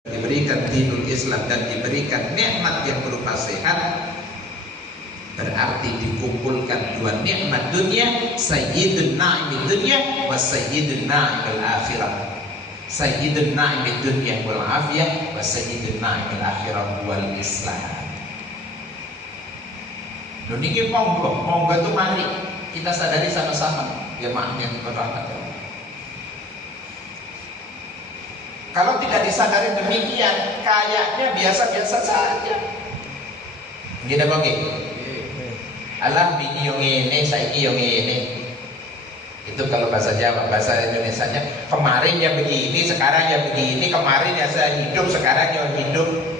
diberikan dinul Islam dan diberikan nikmat yang berupa sehat, berarti dikumpulkan dua nikmat dunia, sayyidun na'imid dunia wa sayyidun na'imil akhirah. Sayyidun na'imid dunia wal afiyah wa sayyidun na'imil akhirah wal islam. Niki monggo itu mari kita sadari sama-sama ya yang berrahmat. Kalau tidak disadari demikian, kayaknya biasa-biasa saja. Gini bagi, alah bini yang ini, saiki yang ini. Itu kalau bahasa Jawa, bahasa Indonesianya, kemarin ya begini, sekarang ya begini, kemarin ya saya hidup, sekarang ya hidup.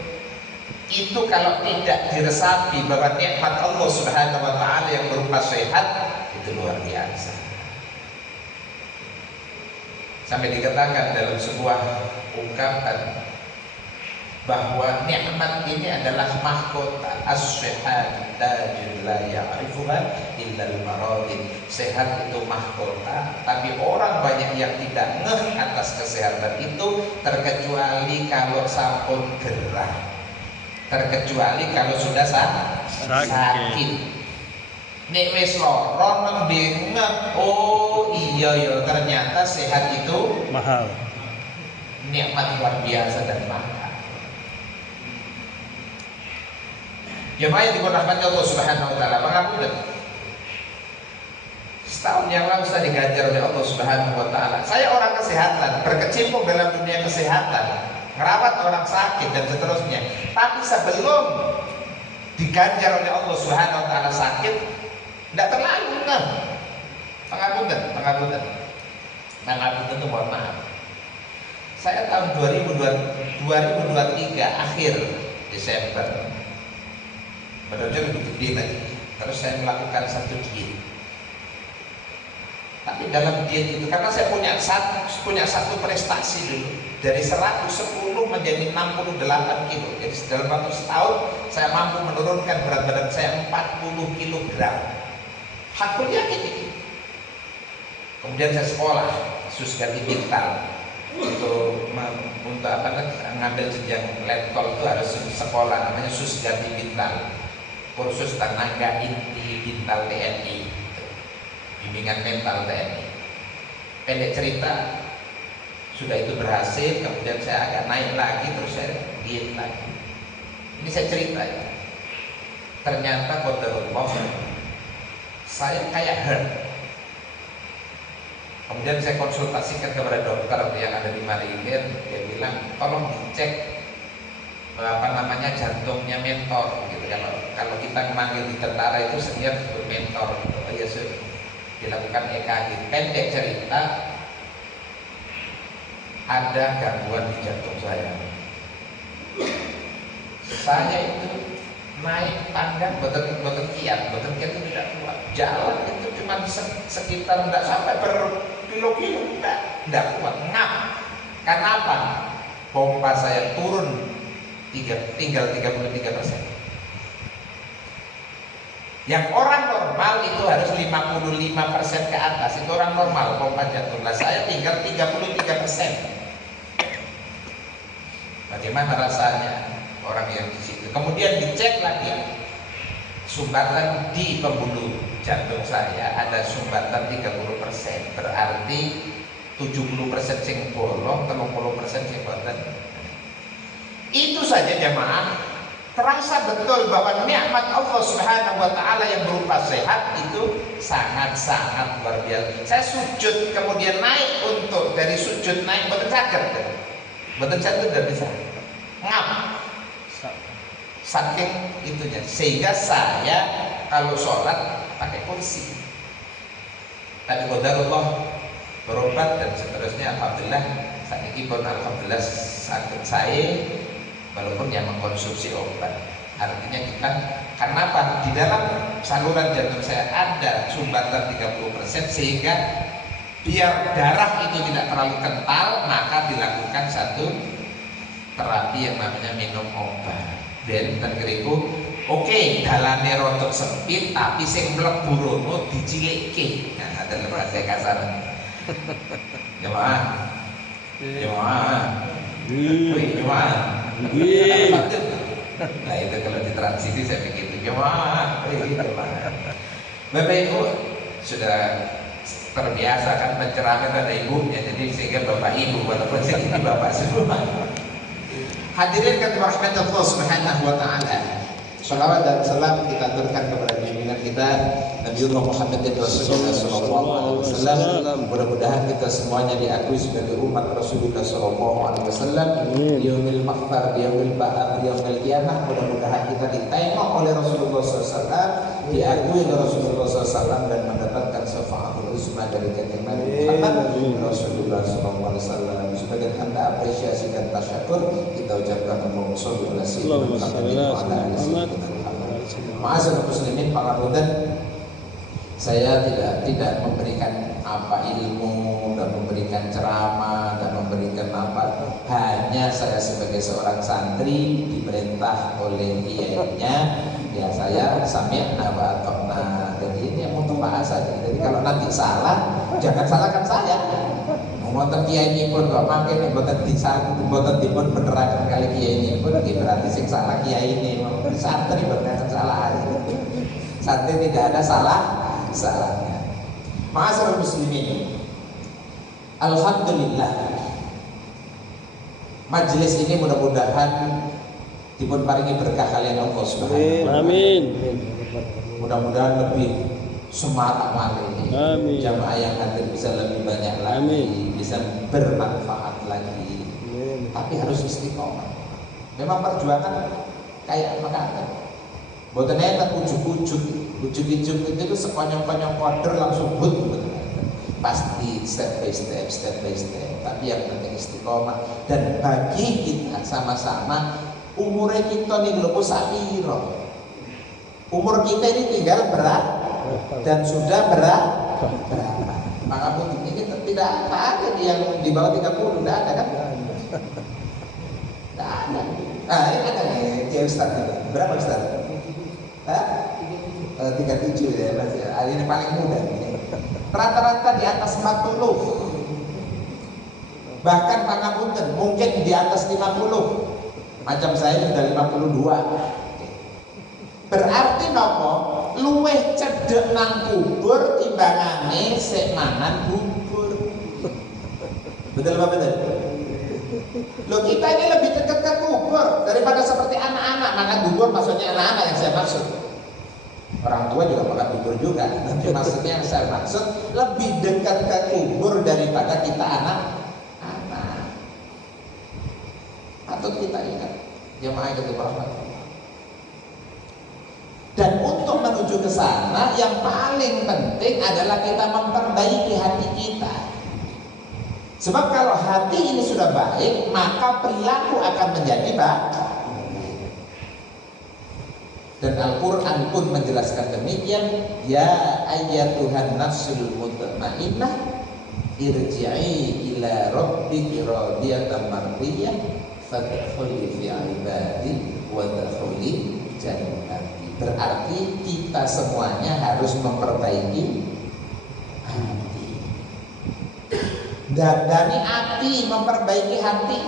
Itu kalau tidak diresapi bahwa nikmat Allah Subhanahu wa Ta'ala yang berupa sehat, itu luar biasa. Sampai dikatakan dalam sebuah ungkapan bahwa nikmat ini adalah mahkota, as-sehat tajul la ya'rifuha illa al-maradin. Sehat itu mahkota, tapi orang banyak yang tidak ngeh atas kesehatan itu, terkecuali kalau sampun gerah, terkecuali kalau sudah sakit. Nek wis lara nembe ngeh, oh iya ya ternyata sehat itu mahal. Nikmat luar biasa dan mahal. Jemaah yang dirahmati Allah Subhanahu wa Ta'ala, pengapunten. Setahun yang lalu saya diganjar oleh Allah Subhanahu wa Ta'ala. Saya orang kesehatan, berkecimpung dalam dunia kesehatan, merawat orang sakit dan seterusnya. Tapi sebelum diganjar oleh Allah Subhanahu wa Ta'ala sakit, tidak terlalu kan? Pengapunten itu mohon maaf. Saya tahun 2023 akhir Desember, benar-benar lebih gede lagi. Terus saya melakukan satu diet. Tapi dalam diet itu, karena saya punya satu prestasi dulu, dari 110 menjadi 68 kilo. Jadi dalam waktu setahun saya mampu menurunkan berat badan saya 40 kilogram. Hak kuliah gitu. Kemudian saya sekolah Susgati Bintal untuk ngambil jenjang letkol itu harus sekolah, namanya Susgati Bintal, kursus tenaga inti Bintal TNI, bimbingan mental TNI. Pendek cerita, sudah itu berhasil, kemudian saya agak naik lagi, terus saya diet lagi. Ini saya cerita ya. Ternyata qadarullah, saya kayak herd. Kemudian saya konsultasikan kepada dokter yang ada di Maringin, dia bilang tolong dicek jantungnya mentor gitu. Kalau kita memanggil di tentara itu senior disebut mentor gitu. Oh ya sudah dilakukan EKG. Pendek cerita, ada gangguan di jantung saya. Saya itu naik tangga boten kiat itu tidak kuat. Jalan itu cuma sekitar tidak sampai berkilo-kilo, tidak kuat, ngap. Karena apa? Pompa saya turun tinggal 33%. Yang orang normal itu harus 55% ke atas, itu orang normal pompa jantung. Nah, saya tinggal 33%. Bagaimana rasanya orang yang di situ? Kemudian dicek lagi sumbatan di pembuluh jantung saya, ada sumbatan 30%, berarti 70% sing bolong, 30% sing boten. Itu saja jemaah, terasa betul bahwa nikmat Allah Subhanahu wa Ta'ala yang berupa sehat itu sangat-sangat luar biasa. Saya sujud kemudian naik, untuk dari sujud naik boten saged. Boten saged tidak bisa. Ngap. Saking itunya, sehingga saya kalau sholat pakai kursi. Tapi qadarullah berobat dan seterusnya, alhamdulillah saat ini pun alhamdulillah sakit saya walaupun yang mengkonsumsi obat. Artinya kita, karena apa? Di dalam saluran jantung saya ada sumbatan 30%, sehingga biar darah itu tidak terlalu kental, maka dilakukan satu terapi yang namanya minum obat. Dan keriku, oke, dalane rotok sempit, tapi sing mlebu rono dicilikke. Nah, ada bahasa kasar. Jemaah. Wih, gimana? Nah itu kalau di transisi saya pikir gimana? Wih, gimana? Bapak Ibu sudah terbiasa kan penceramah ada ibunya, jadi sehingga Bapak Ibu walaupun saya Bapak semua. Hadirin kata rahmat Allah Subhanahu wa taala. Shalawat dan salam kita aturkan kepada junjungan kita Nabiullah Muhammad Rasulullah sallallahu alaihi wasallam. Mudah-mudahan kita semuanya diakui sebagai umat Rasulullah sallallahu alaihi wasallam. Yaumil mahfar, yaumil ba'ath, yaumil qiyamah. Mudah-mudahan kita ditengok oleh Rasulullah sallallahu alaihi wasallam, diakui oleh Rasulullah sallallahu alaihi wasallam dan mendapatkan syafaatul uzma dari kanjeng Nabi Muhammad Rasulullah sallallahu alaihi wasallam. Sebagai tanda apresiasi dan tasyukur kita ucapkan Allahumma shalli ala sayyidina Muhammad wa ala ali sayyidina Ma'azal muslimin pangapunten, saya tidak memberikan apa ilmu dan memberikan ceramah dan memberikan apa, hanya saya sebagai seorang santri diperintah oleh kiainya, ya saya sami'na wa ata'na. Jadi ini yang untuk bahasa. Jadi kalau nanti salah, jangan salahkan saya. Mboten kiai ini pun kok mangke mboten dipun beneraken kali kiai ini pun berarti sing salah kiai ini. Santri mboten salah. Santri tidak ada salahnya. Ma'asyiral muslimin. Alhamdulillah. Majelis ini mudah-mudahan dipun paringi berkah kalian Allah Subhanahu wa taala. Amin. Mudah-mudahan lebih semangat malih. Jamaah yang hadir bisa lebih banyak lagi. Amin. Bisa bermanfaat lagi. Amin. Tapi harus istiqomah. Memang perjuangan kayak makanan. Boten enak ujuk-ujuk itu sekonyong-konyong order langsung but. Pasti step by step. Tapi yang penting istiqomah. Dan bagi kita sama-sama umurnya kita nih lho sapiro. Umur kita ini tinggal berapa dan sudah berapa? Maka pun ini tidak ada yang di bawah 30, tidak ada kan? Tidak ada. Ah ini ada nih dia Ustaz. Berapa Ustaz? 37 ya Mas. Ini paling muda. Rata-rata di atas 40. Bahkan pangapunten mungkin di atas 50. Macam saya sudah 52. Berarti nopo luweh cedek nang kubur timbangane sik mangan bubur. Betul apa betul? Loh kita ini lebih dekat ke kubur daripada seperti anak-anak makan bubur, maksudnya anak-anak yang saya maksud. Orang tua juga makan bubur juga, tapi maksudnya yang saya maksud lebih dekat ke kubur daripada kita anak-anak. Patut kita ingat jemaah yang dirahmati. Dan untuk menuju ke sana yang paling penting adalah kita memperbaiki hati kita. Sebab kalau hati ini sudah baik, maka perilaku akan menjadi baik. Dan Al-Quran pun menjelaskan demikian. Ya ayyatuhan nafsul mutmainnah irji'i ila rabbiki radiyatan mardiyah fadkhuli fi ibadi wa dkhuli jannati. Berarti kita semuanya harus memperbaiki hati. Dandani hati, memperbaiki hati.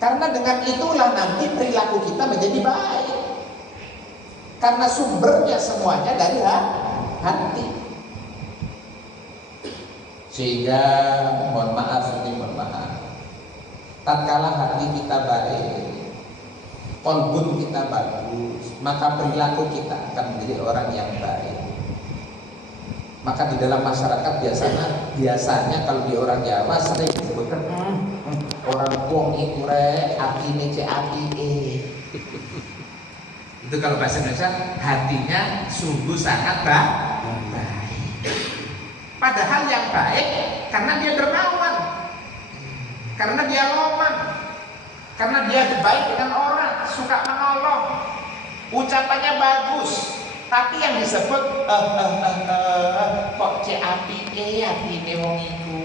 Karena dengan itulah nanti perilaku kita menjadi baik. Karena sumbernya semuanya dari hati. Sehingga mohon maaf, tatkala hati kita baik, kolbun kita bagus, maka perilaku kita akan menjadi orang yang baik. Maka di dalam masyarakat biasanya kalau di orang Jawa sering disebutkan orang wong iku rek atine cek apike. Itu kalau bahasa Indonesia hatinya sungguh sangat baik. Padahal yang baik karena dia dermawan, karena dia loman, karena dia baik dengan orang, suka menolong, ucapannya bagus. Tapi yang disebut kok cek apike atine wong iku.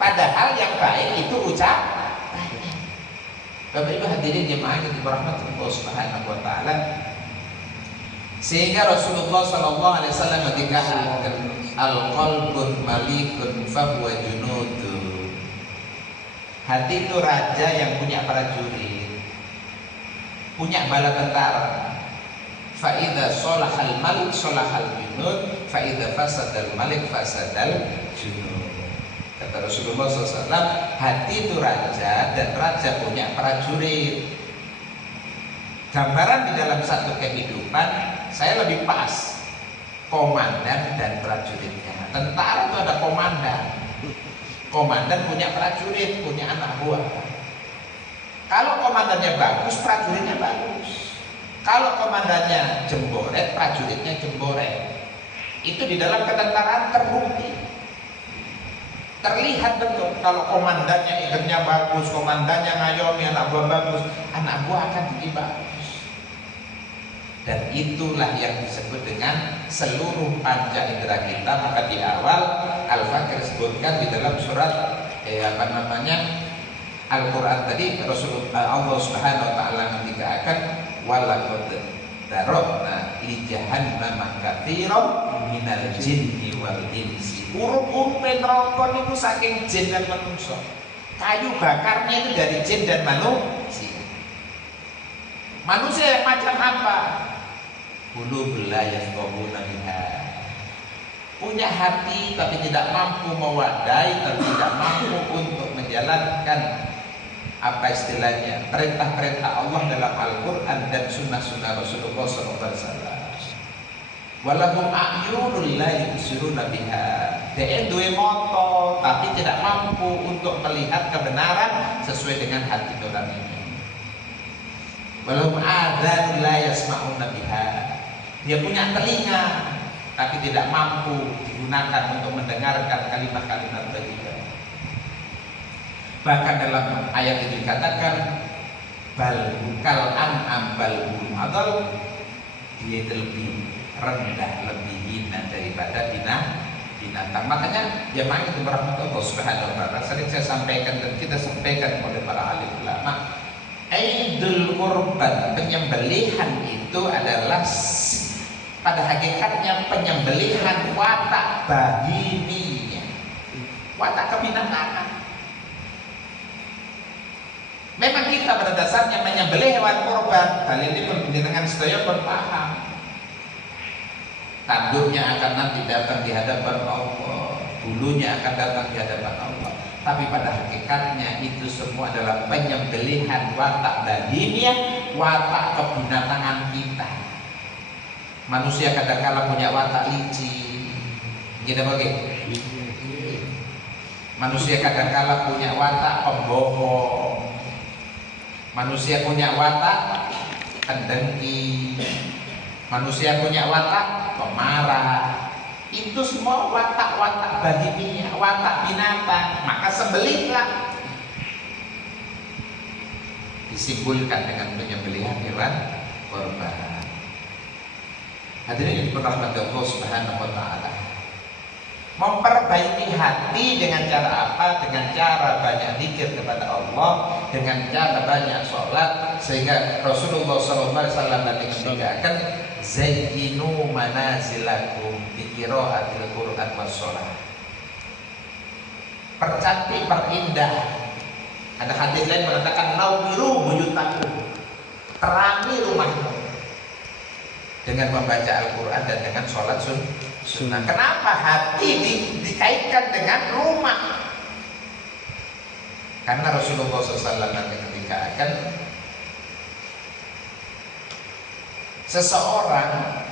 Padahal yang baik itu ucapannya. Bapak Ibu hadirin jemaah yang dirahmati Allah Subhanahu wa taala. Sehingga Rasulullah sallallahu alaihi wasallam mengatakan al-qalbun malikun fa huwa junudun Hati itu raja yang punya prajurit, punya bala tentara. Fa'idha solahal malik solahal junud, fa'idha fasadal malik fasadal junud. Kata Rasulullah SAW, hati itu raja dan raja punya prajurit. Gambaran di dalam satu kehidupan, saya lebih pas komandan dan prajuritnya. Tentara itu ada komandan. Komandan punya prajurit, punya anak buah. Kalau komandannya bagus, prajuritnya bagus. Kalau komandannya jemboret, prajuritnya jemboret. Itu di dalam ketentaraan terbukti. Terlihat betul kalau komandannya ikannya bagus, komandannya ngayomi anak buah bagus, anak buah akan jadi bagus. Dan itulah yang disebut dengan seluruh panca indera kita. Maka di awal Al-Fakir sebutkan di dalam surat Al-Quran tadi, Allah Subhanahu wa taala mengatakan walaqad darabna li jahannama katsiran minal jinni wal insi. Urut-urut neraka niku saking jin dan manusia. Kayu bakarnya itu dari jin dan manusia. Manusia yang macam apa? Qulubul la yafqahuna biha. Punya hati tapi tidak mampu mewadai dan tidak mampu untuk menjalankan apa istilahnya perintah-perintah Allah dalam Al-Quran dan sunnah-sunnah Rasulullah SAW. Walahum a'yunul la yubsiruna biha. Dia duwe mata tapi tidak mampu untuk melihat kebenaran sesuai dengan hati nuraninya. Walahum adhanul la yasma'una biha. Dia punya telinga tapi tidak mampu digunakan untuk mendengarkan kalimat-kalimat beriman. Bahkan dalam ayat ini dikatakan bal bukal an'am bal adal, dia itu lebih rendah, lebih hina daripada binatang. Makanya jemaah itu berahmatullah subhanahu wa ta'ala sering saya sampaikan dan kita sampaikan oleh para alim ulama, Idul Qurban, penyembelihan itu adalah pada hakikatnya penyembelihan watak bahiminya, watak kebinatangan. Memang kita pada dasarnya menyembelih hewan kurban. Kali ini dengan sedaya berpaham tanduknya akan nanti datang di hadapan Allah, bulunya akan datang di hadapan Allah. Tapi pada hakikatnya itu semua adalah penyembelihan watak bahiminya, watak kebinatangan kita. Manusia kadang-kala punya watak licik, kita bagi. Manusia kadang-kala punya watak pembohong. Manusia punya watak pendengki. Manusia punya watak pemarah. Itu semua watak-watak bahiminya, watak binatang. Maka sembelihlah. Disimpulkan dengan penyembelihan hewan kurban. Hadirin yang dirahmati Allah Subhanahu wa taala. Memperbaiki hati dengan cara apa? Dengan cara banyak zikir kepada Allah, dengan cara banyak sholat, sehingga Rasulullah SAW mengatakan zayyinu manazilakum bi qiraatil Qur'an was shalah. Percantik, perindah. Ada hadis lain mengatakan nauwiru buyutakum, terangi rumahmu dengan membaca Al-Quran dan dengan sholat sunnah. Kenapa hati dikaitkan dengan rumah? Karena Rasulullah SAW ketika akan seseorang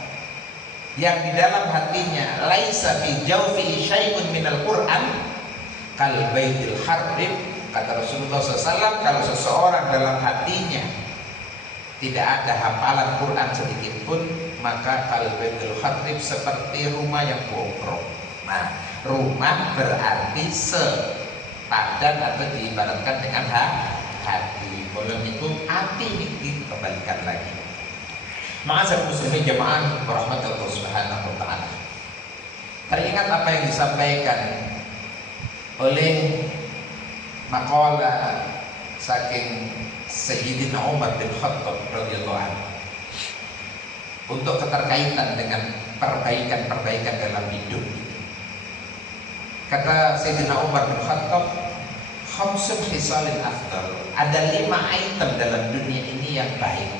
yang di dalam hatinya laisa fi jawfi syai'un minal Qur'an kal baitil harrib, kata Rasulullah SAW, kalau seseorang dalam hatinya tidak ada hafalan Quran sedikit pun, maka kalbaitul kharib seperti rumah yang bobrok. Nah, rumah berarti sepadan atau diibaratkan dengan hati. Kalau itu hati dikembalikan lagi. Ma'asal muslimin jamaah rahmatullah subhanahu wa ta'ala. Teringat apa yang disampaikan oleh makalah saking Sayyidina Umar bin Khattab radhiyallahu anhu untuk keterkaitan dengan perbaikan-perbaikan dalam hidup. Kata Sayyidina Umar bin Khattab, khamsun khisalin afdal, ada 5 item dalam dunia ini yang baik.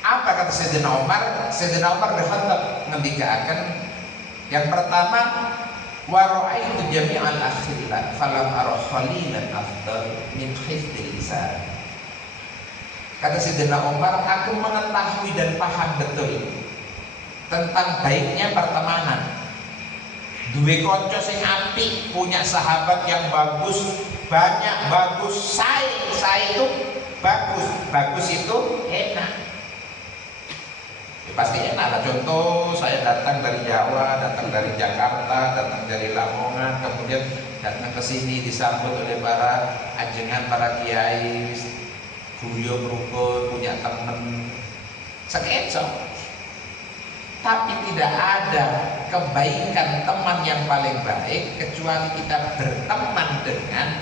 Apa kata Sayyidina Umar? Sayyidina Umar berkata ngendikakan yang pertama, wa ra'aitu jami'al akhillah falam ara khalilan afdal min hifdzil lisan. Kata Sayyidina Umar, aku mengetahui dan paham betul tentang baiknya pertemanan. Duwe konco sing apik, punya sahabat yang bagus, banyak bagus, saya itu bagus itu enak. Ya, pasti enak lah. Contoh, saya datang dari Jawa, datang dari Jakarta, datang dari Lamongan, kemudian datang ke sini disambut oleh para ajengan, para kiai, guyon rukun, punya teman, sekeco. Tapi tidak ada kebaikan teman yang paling baik kecuali kita berteman dengan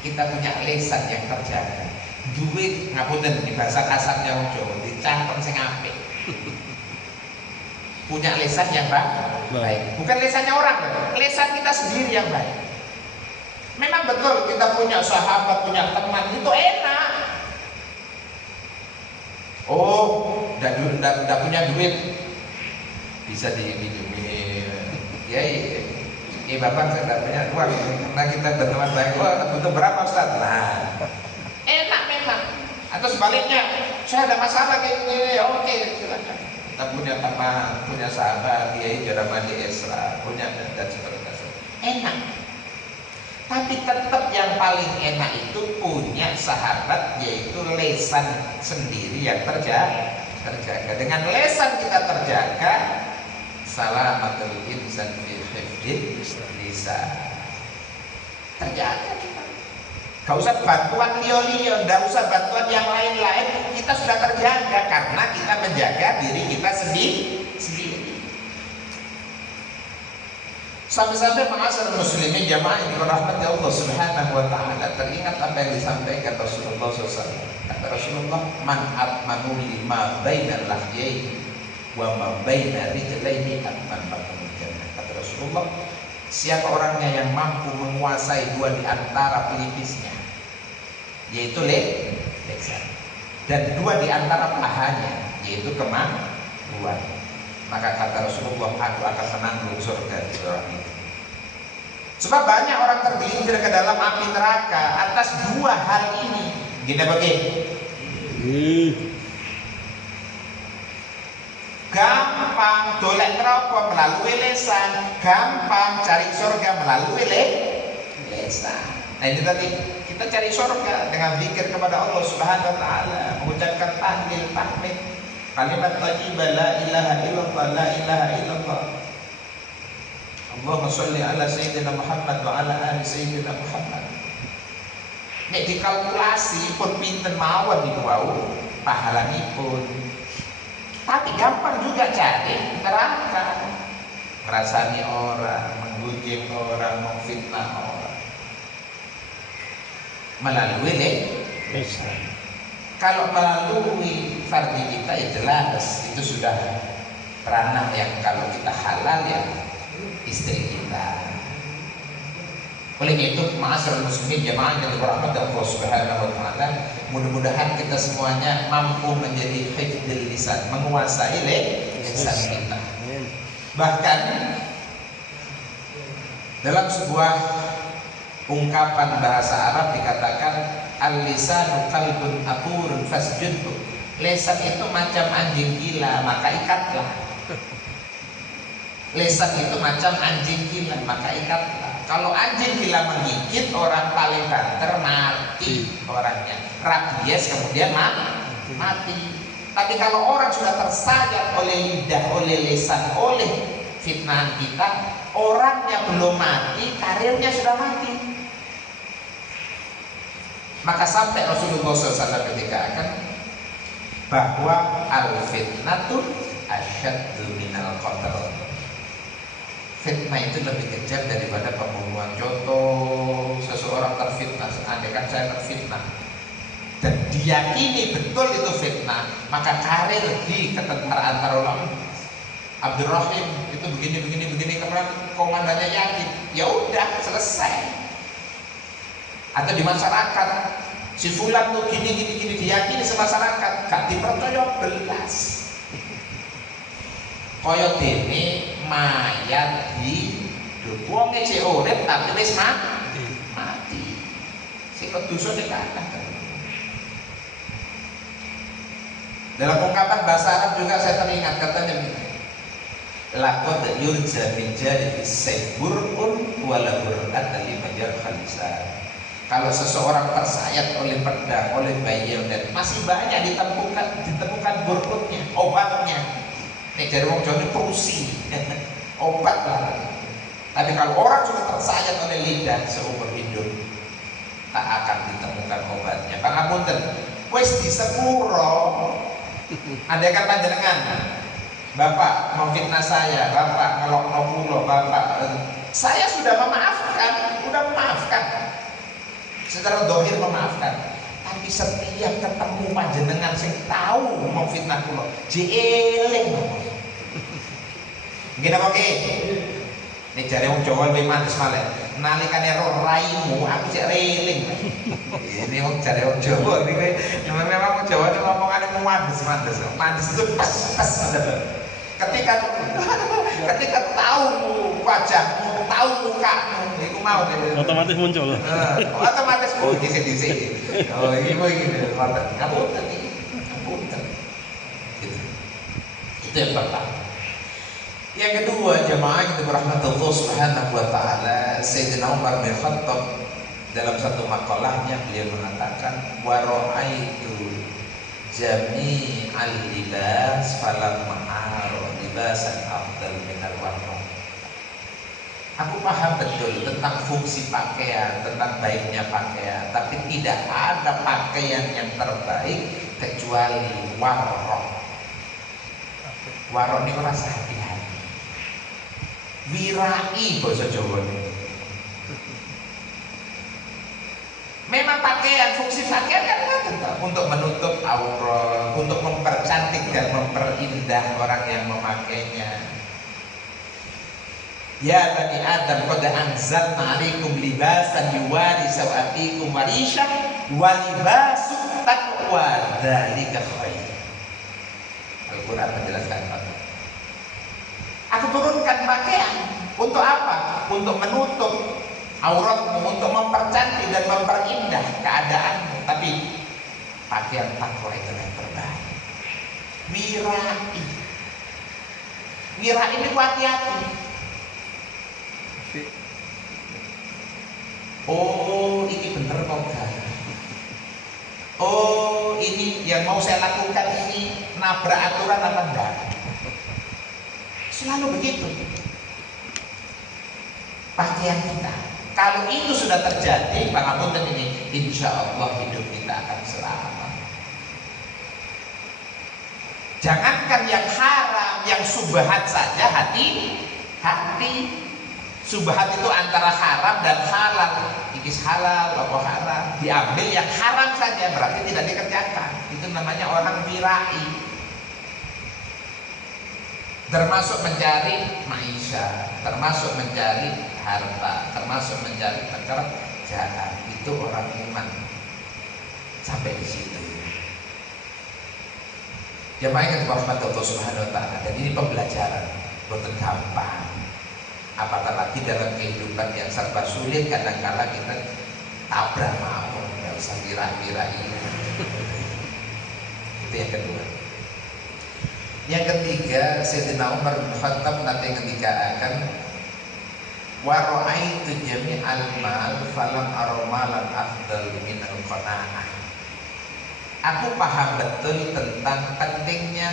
kita punya lisan yang terjaga. Duit ngapunten di bahasa kasarnya wong Jawa, dicangkem sing apik. Punya lisan yang baik. Bukan lisannya orang, lisan kita sendiri yang baik. Memang betul kita punya sahabat, punya teman, itu enak. Oh, udah punya duit, bisa diminumi. Ya, bapak saya tidak punya uang, karena kita berteman baik. Oh, butuh berapa Ustaz? Nah, enak memang. Atau sebaliknya, saya ada masalah kayak gini, ya oke, silakan. Kita punya teman, punya sahabat, Kiai Jaramadi Esra, punya dan seterusnya. Enak. Tapi tetap yang paling enak itu punya sahabat, yaitu lisan sendiri yang terjaga. Dengan lisan kita terjaga, salamatul insan fi hifdzil lisan. Terjaga kita. Gak usah bantuan liyo-liyo, gak usah bantuan yang lain-lain, kita sudah terjaga karena kita menjaga diri kita sendiri. Sampai-sampai ma'asyiral muslimin jamaah yang dirahmati Allah Subhanahu wa taala, teringat apa yang disampaikan Rasulullah SAW. Kata Rasulullah, man atmanu lima bainal lahyaihi wa ma baina rijlaihi atman batul jannah. Kata Rasulullah, siapa orangnya yang mampu menguasai 2 di antara pelipisnya, yaitu lisan, dan 2 di antara pahanya, yaitu kemaluan, maka kata Rasulullah, aku akan menanggung surga di orang itu. Sebab banyak orang tergelincir ke dalam api neraka atas 2 hal ini. Gini begini. Gampang dolek neraka melalui lisan, gampang cari surga melalui lisan. Nah ini tadi kita cari surga dengan zikir kepada Allah Subhanahu wa taala, mengucapkan tahlil, tahmid, kalimat thayyibah la ilaha illallah, la ilaha illallah. Allahumma sholli ala sayyidina Muhammad wa ala ali sayyidina Muhammad. Nek dikalkulasi pun pinten mawon niku wau pahalanipun. Tapi gampang juga cari neraka, ngerasani orang, menggunjing orang, memfitnah orang melalui lisan. Kalau melalui fardi kita ya jelas itu sudah ranah yang kalau kita halal ya istri kita. Oleh itu, ma'asyiral muslimin jamaah yang dirahmati Allah Subhanahu wa taala, mudah-mudahan kita semuanya mampu menjadi hifdzil lisan, menguasai lisan kita. Bahkan dalam sebuah ungkapan bahasa Arab dikatakan al-lisanu qalbun aqurun fasjudhu. Lisan itu macam anjing gila, maka ikatlah. Lisan itu macam anjing gila, maka ikatlah. Kalau anjing gila menggigit, orang paling banter mati orangnya, rabies kemudian mati. Tapi kalau orang sudah tersayat oleh lidah, oleh lisan, oleh fitnahan kita, orangnya belum mati, karirnya sudah mati. Maka sampai Rasulullah SAW ketikaakan bahwa al-fitnatu asyaddu minal qatl. Fitnah itu lebih kejam daripada pembunuhan. Contoh, seseorang terfitnah, andaikan saya terfitnah dan diyakini betul itu fitnah, maka karir di ketentaraan taruhlah Abdurrahim itu begini, kemudian komandannya yakin, ya udah selesai. Atau di masyarakat, si fulan tuh gini diyakini semasyarakat, gak dipercaya belas. Kaya dene mayat di wong cek urip tapi wis mati. Sing kedusun nek kathah. Dalam ungkapan bahasa Arab juga saya teringat katanya begini. Laqad yurja min jari sayburun wala burqat li majar khalisan. Kalau seseorang tersayat oleh pedang, oleh bayel, dan masih banyak ditemukan burqutnya, obatnya. Nek dari wong Jawa ini prusi, obat lah. Tapi kalau orang sudah tersayat oleh lidah seumur hidup, tak akan ditemukan obatnya. Pangapunten, wis di sepuro. Andai kan panjenengan, Bapak memfitnah saya, Bapak ngelokno kula, Bapak, saya sudah memaafkan, secara dohir memaafkan. Tapi setiap ketemu panjenengan sing tahu memfitnah kula, jeeling. Nggih napa nggih? Nek jare wong Jawa luwih manis malih. Nalikane ro raimu aku cek reling. Ini wong jare wong Jawa iki memang wong Jawa itu ngomongane manis. Manis itu pas. Ketika tahu wajahmu, tahu mukamu, iku mau otomatis muncul. Otomatis dhisik. Oh, iki ngapunten iki. Itu yang pertama. Yang kedua, jamaah kita berahmatullah subhanahu wa ta'ala, Sayyidina Umar bin Khattab dalam satu makalahnya beliau mengatakan, wa ra'aitu jami'al libas falam ma'aro libasan afdal minal warna. Aku paham betul tentang fungsi pakaian, tentang baiknya pakaian, tapi tidak ada pakaian yang terbaik kecuali warok. Warok ini merasa hati-hati. Wirai bahasa Jawa. Memang pakaian, fungsi pakaian kan tetap untuk menutup aurat, untuk mempercantik dan memperindah orang yang memakainya. Ya Bani Adam, qad anzalna 'alaikum libasan yuwari sawatikum wa risha wa libasut taqwa dzalika khair. Al-Qur'an menjelaskan apa? Aku turunkan pakaian untuk apa? Untuk menutup auratmu, untuk mempercantik dan memperindah keadaanmu. Tapi pakaian takwa itu yang terbaik. Wirai ini hati-hati. Oh, ini bener kok gak? Oh, ini yang mau saya lakukan ini nabrak aturan apa enggak? Selalu begitu pakaian kita. Kalau itu sudah terjadi, pangapunten ini, insya Allah hidup kita akan selamat. Jangankan yang haram, yang subhat saja hati. Subhat itu antara haram dan halal. Ikis halal, apa haram. Diambil yang haram saja, berarti tidak dikerjakan. Itu namanya orang wirai. Termasuk mencari maisha, termasuk mencari harta, termasuk mencari pekerjaan. Itu orang iman. Sampai di situ. Jamaah yang dirahmati Allah Subhanahu wa ta'ala. Dan ini pembelajaran, bukan gampang. Apatah lagi dalam kehidupan yang serba sulit, kadang-kala kita tabrak mau, nggak usah kira-kira ini. Itu yang kedua. Yang ketiga, Sayyidina Umar bin Khattab nanti ngendikaaken wa ra'aitu jami'al mal falam armalan afdal minal qanaah. Aku paham betul tentang pentingnya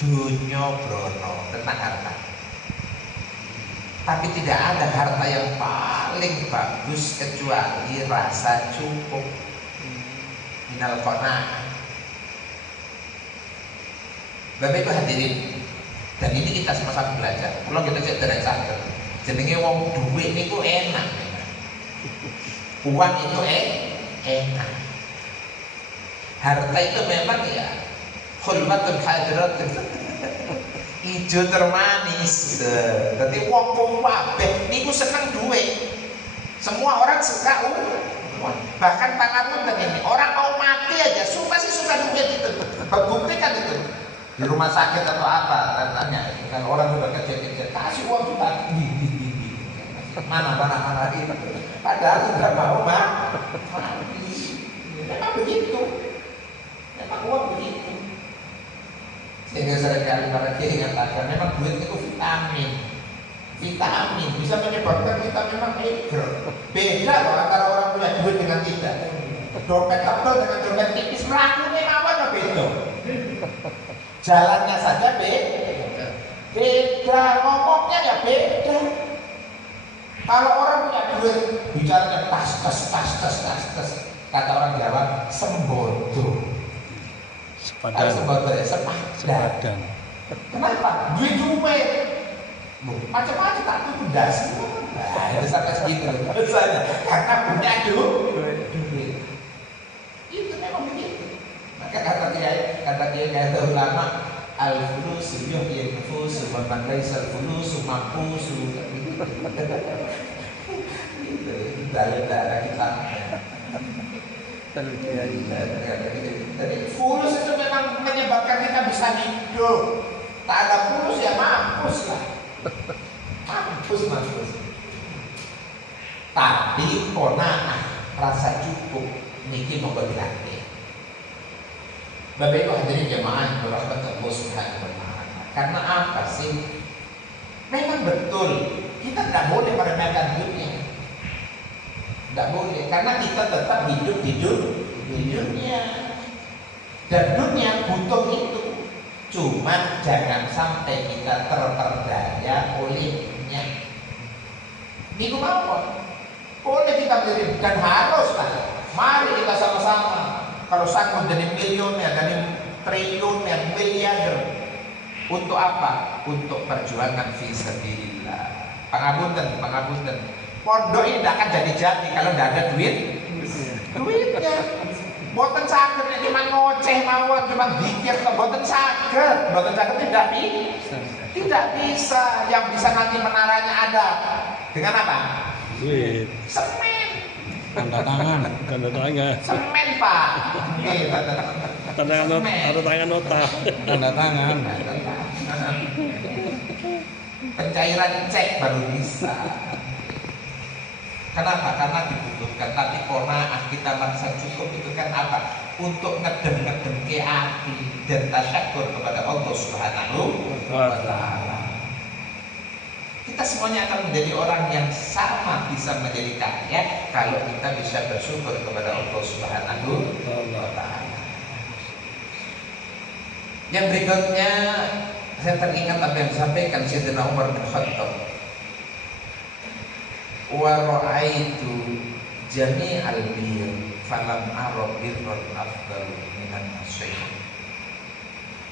dunya brono, tentang harta. Tapi tidak ada harta yang paling bagus kecuali rasa cukup. Minal qanaah. Bapak Ibu hadirin, dan ini kita sama-sama belajar. Kalau kita cek dari sadar, jenenge wong duit niku enak. Uang itu enak. Harta itu memang ya khulwatun hadratun. Ijo termanis. Dadi wong kabeh niku seneng duit. Semua orang suka uang. Bahkan pangapunten ini, orang mau mati aja pasti suka duit itu. Buktikan itu di rumah sakit atau apa katanya. Kalau orang sudah kecil-kecil kasih uang kita, mana itu. Padahal sudah mau mati. Memang begitu. Memang uang begitu. Sehingga seringkali para kiai katakan memang duit itu vitamin. Vitamin bisa menyebabkan kita memang eger. Beda loh antara orang punya duit dengan tidak. Dompet tebal dengan dompet tipis, melakukannya apa beda. Jalannya saja beda. Ngomongnya ya beda. Kalau orang punya duit bicaranya tas. Kata orang Jawa sembodo. Sepadan. Kenapa? Duit. Macam-macam tak itu dasi. Itu sampai segitu. Misalnya, karena punya duit. Itu memang begitu. Maka kata dia ulama, al-fulusu yuhyil nufusu wa man laisa al-fulusu maqusu. Itu dalil-dalil kita. Jadi fulus itu memang menyebabkan kita bisa hidup. Tak ada fulus ya mampus lah. Mampus. Tapi kona'ah rasa cukup niki monggo dilatih. Bapak Ibu hadirin jemaah yang dirahmati Allah Subhanahu wa taala. Karena apa sih? Memang betul kita tidak boleh meremehkan dunia. Tidak boleh, karena kita tetap hidup di dunia. Dan dunia butuh itu. Cuma jangan sampai kita terperdaya olehnya. Niku apa? Boleh kita beli dan harus lah. Mari kita sama-sama. Kalau sanggup jadi milioner, jadi triliuner, miliarder. Untuk apa? Untuk perjuangan fisabilillah. Pangapunten. Pondok ini tidak akan jadi kalau tidak ada duitnya. Boten saged nek cuma ngoceh mawon, cuma zikir kok boten saged tidak bisa. Yang bisa nanti menaranya ada dengan apa? Duit. Semen. Tanda tangan. Semen, Pak. Tanda tangan nota. Tanda tangan. Pencairan cek baru bisa. Kenapa? Karena dibutuhkan. Tapi qanaah kita merasa cukup itu kan apa? Untuk ngedem ke hati dan tasyakur kepada Allah Subhanahu wa taala. Kita semuanya akan menjadi orang yang sama bisa menjadi kaya kalau kita bisa bersyukur kepada Allah Subhanahu wa taala. Yang berikutnya saya teringat apa yang disampaikan Sayyidina Umar bin Khattab. Wa ra'aitu jami'al bir falam ara birran afdal minan nasihat.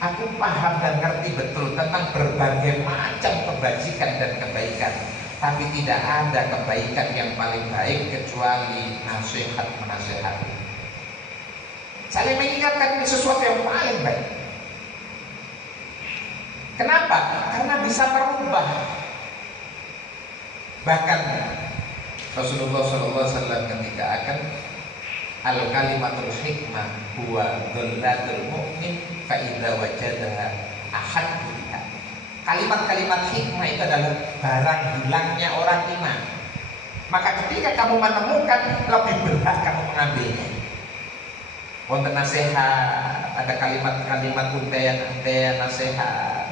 Aku paham dan ngerti betul tentang berbagai macam kebajikan dan kebaikan, tapi tidak ada kebaikan yang paling baik kecuali nasihat menasihati. Saling mengingatkan ini sesuatu yang paling baik. Kenapa? Karena bisa merubah. Bahkan Rasulullah SAW ketika akan al-kalimatul hikmah huwa dhullatul mu'min fa'idha wajadaha ahad biha. Kalimat-kalimat hikmah itu adalah barang hilangnya orang iman. Maka ketika kamu menemukan, lebih berhak kamu mengambilnya. Wonten nasihat, ada kalimat-kalimat untean nasihat.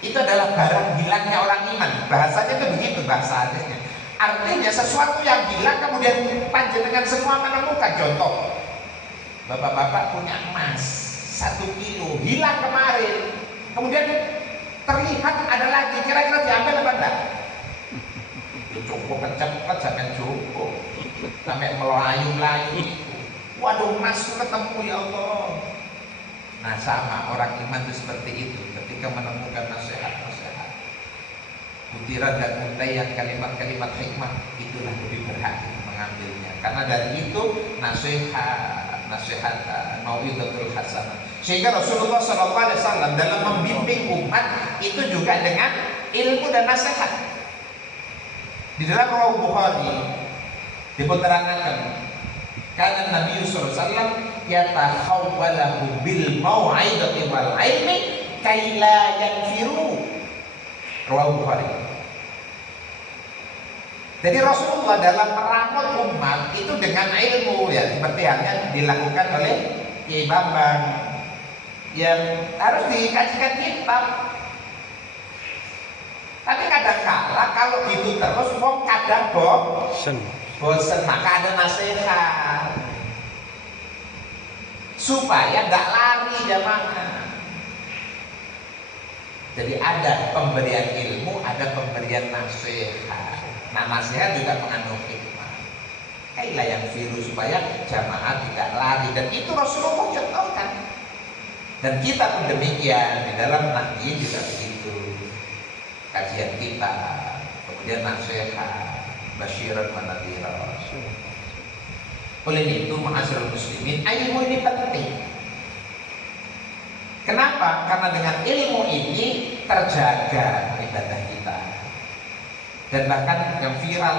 Itu adalah barang hilangnya orang iman. Bahasanya itu begitu bahasa hadisnya. Artinya sesuatu yang hilang kemudian panjenengan semua menemukan. Contoh, bapak-bapak punya emas 1 kilo hilang kemarin, kemudian terlihat ada lagi, kira-kira diambil apa enggak? Cukup cepat sampai cukup sampai melayu-layu. Waduh, emasku ketemu ya Allah. Nah sama orang iman itu seperti itu. Ketika menemukan nasihat-nasihat, butiran dan untayan kalimat-kalimat hikmah, itulah lebih berhak mengambilnya. Karena dari itu nasihat mau'izatul hasanah. Sehingga Rasulullah SAW dalam membimbing umat itu juga dengan ilmu dan nasihat. Di dalam Sahih Bukhari Diputerangkan karena Nabi sallallahu alaihi wasallam yatakhawwalahu bil mau'izati wal ilmi kaila yanfiru. Rawahu Bukhari. Jadi Rasulullah dalam meramut umat itu dengan ilmu, ya seperti halnya dilakukan oleh Kiai Bambang yang harus dikajikan kitab. Tapi kadang-kala kalau gitu terus wong kadang bosen, maka ada nasihat supaya nggak lari jamaah. Jadi ada pemberian ilmu, ada pemberian nasihat. Nah, nasihat juga mengandung hikmah. Kailah yang virus supaya jamaah tidak lari, dan itu Rasulullah contohkan. Dan kita pun demikian, di dalam Nahdien juga begitu. Kajian kita, kemudian nasihat, basyiran wa nadhira. Oleh itu, ma'asyiral muslimin, ilmu ini penting. Kenapa? Karena dengan ilmu ini terjaga ibadah kita. Dan bahkan yang viral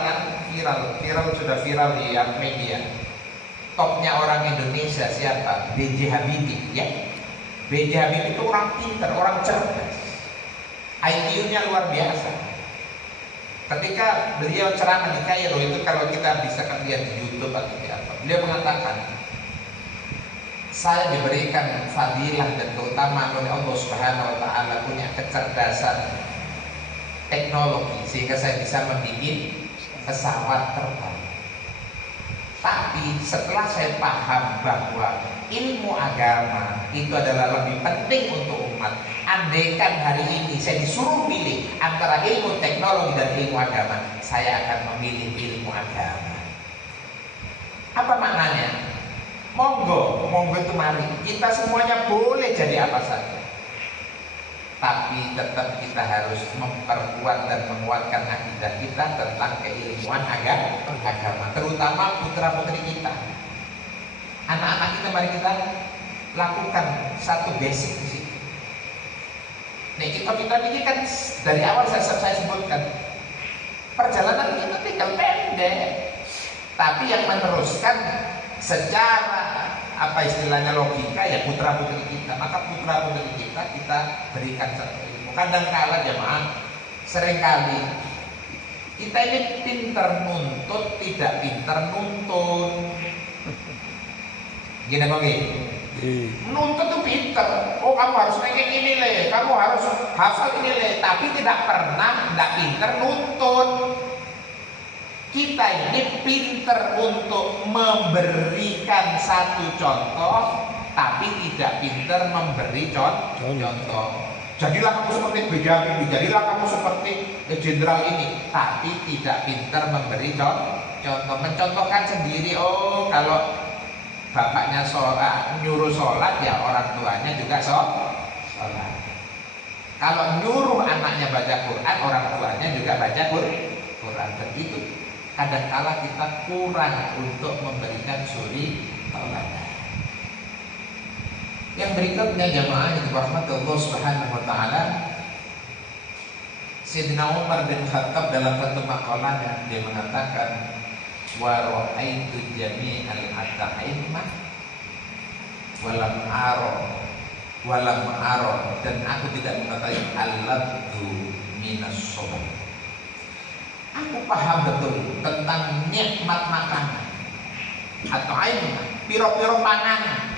sudah viral di media. Topnya orang Indonesia siapa? B.J. Habibie, ya. B.J. Habibie itu orang pintar, orang cerdas. IQ-nya luar biasa. Ketika beliau ceramah di Kairo itu, kalau kita bisa lihat di YouTube atau di apa, beliau mengatakan, saya diberikan fadilah dan keutamaan oleh Allah Subhanahu wa taala punya kecerdasan teknologi sehingga saya bisa membuat pesawat terbang. Tapi setelah saya paham bahwa ilmu agama itu adalah lebih penting untuk umat, andaikan hari ini saya disuruh pilih antara ilmu teknologi dan ilmu agama, saya akan memilih ilmu agama. Apa maknanya? Monggo itu mari. Kita semuanya boleh jadi apa saja. Tapi tetap kita harus memperkuat dan menguatkan akidah kita tentang keilmuan agama, terutama putra-putri kita. Anak-anak kita, mari kita lakukan satu basic di situ. Nih, kita ini kan dari awal saya sebutkan, perjalanan kita tinggal pendek, tapi yang meneruskan secara apa istilahnya logika ya putra putri kita. Maka putra putri kita berikan satu ilmu. Kadang-kala jemaah, seringkali kita ini pinter nuntut, tidak pinter nuntun. Gini bang, nuntut tuh pinter. Oh, kamu harus kayak gini le, kamu harus hafal ini le, tapi tidak pinter nuntut. Kita ini pinter untuk memberikan satu contoh, tapi tidak pinter memberi contoh. Jadilah kamu seperti B.J. Habibie, jadilah kamu seperti jenderal ini, tapi tidak pinter memberi contoh. Mencontohkan sendiri. Oh, kalau bapaknya nyuruh sholat, ya orang tuanya juga sholat. Kalau nyuruh anaknya baca Quran, orang tuanya juga baca Quran. Begitu. Kadang-kala kita kurang untuk memberikan suri tauladan. Yang berikutnya jamaah yang dirahmati Allah Subhanahu wa taala, Sayyidina Umar bin Khattab dalam satu maqalahnya dia mengatakan, wa ra'aitu jami'al ata'imah walam aro, dan aku tidak mengetahui al-laddu minas sabr. Aku paham betul tentang nikmat makanan atau aimah, piro-piro panganan.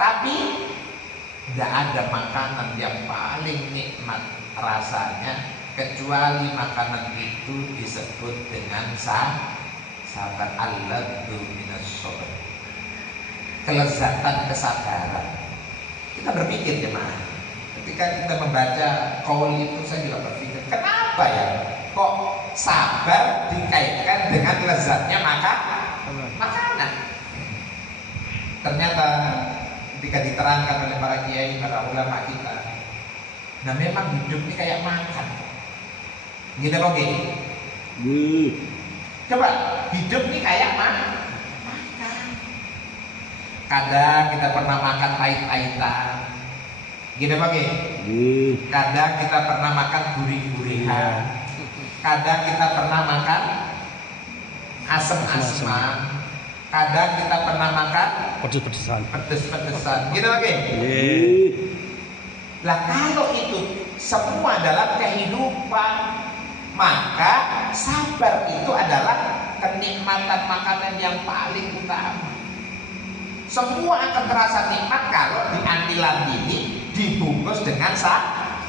Tapi tidak ada makanan yang paling nikmat rasanya kecuali makanan itu disebut dengan sabar, al-laddu minas sabr, kelezatan kesabaran. Kita berpikir jemaah, ketika kita membaca qaul itu, saya juga berpikir, kenapa ya kok sabar dikaitkan dengan lezatnya makanan? Ternyata ketika diterangkan oleh para kiai, para ulama kita, nah memang hidup ini kayak makan. Gitu loh, gini. Coba hidup ini kayak makan. Kadang kita pernah makan pahit-pahitan. Gitu loh, gini. Kadang kita pernah makan gurih-gurihan. Kadang kita pernah makan asam-asaman. Kadang kita pernah makan Pedes-pedesan. pedes-pedesan. Gitu oke? Iya. Lah kalau itu semua dalam kehidupan, maka sabar itu adalah kenikmatan makanan yang paling utama. Semua akan terasa nikmat kalau diantilan ini dibungkus dengan sabar.